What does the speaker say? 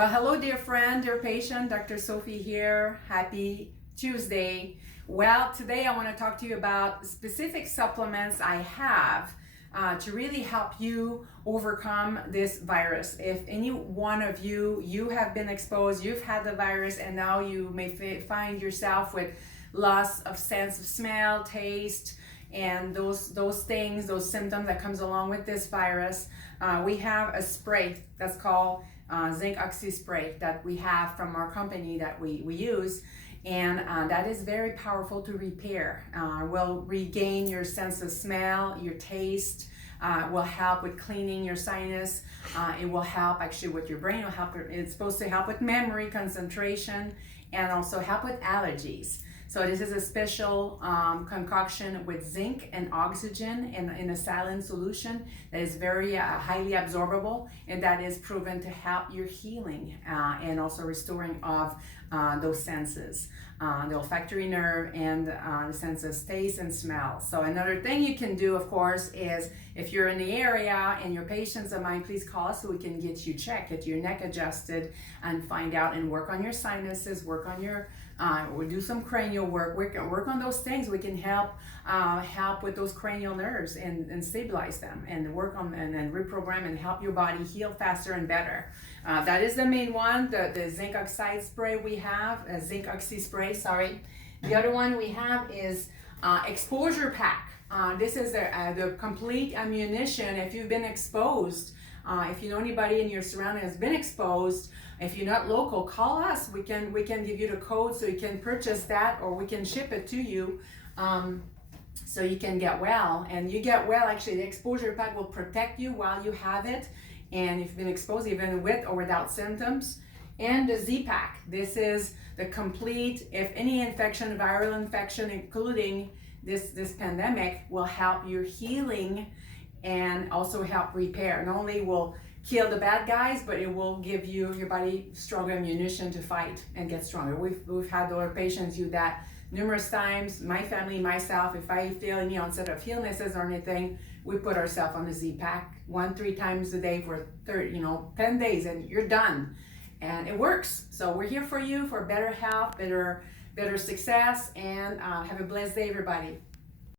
Well, hello, dear friend, dear patient. Dr. Sophie here. Happy Tuesday. Well, today I want to talk to you about specific supplements I have to really help you overcome this virus. If any one of you have been exposed, you've had the virus, and now you may find yourself with loss of sense of smell, taste, and those things, those symptoms that comes along with this virus, we have a spray that's called zinc oxy spray that we have from our company that we use, and that is very powerful to repair. Will regain your sense of smell, your taste, will help with cleaning your sinus. It will help actually with your brain. It's supposed to help with memory, concentration, and also help with allergies. So this is a special concoction with zinc and oxygen in a saline solution that is very highly absorbable, and that is proven to help your healing and also restoring of those senses, the olfactory nerve and the sense of taste and smell. So another thing you can do, of course, is if you're in the area and your patients of mine, please call us so we can get you checked, get your neck adjusted, and find out and work on your sinuses, work on your we'll do some cranial work. Work on those things. We can help with those cranial nerves and stabilize them, and work on and reprogram and help your body heal faster and better. That is the main one, the zinc oxide spray we have, zinc oxy spray, sorry. The other one we have is exposure pack. This is the complete ammunition if you've been exposed. If you know anybody in your surrounding has been exposed, if you're not local, call us. We can give you the code so you can purchase that, or we can ship it to you so you can get well. And you get well, actually, the exposure pack will protect you while you have it, and if you've been exposed, even with or without symptoms. And the Z-Pack, this is the complete, if any infection, viral infection, including this pandemic, will help your healing and also help repair. Not only will kill the bad guys, but it will give your body stronger ammunition to fight and get stronger. We've had our patients do that numerous times. My family, myself, if I feel any onset of illnesses or anything, we put ourselves on the Z-Pack 1-3 times a day for 10 days, and you're done. And it works. So we're here for you for better health, better success, and have a blessed day, everybody.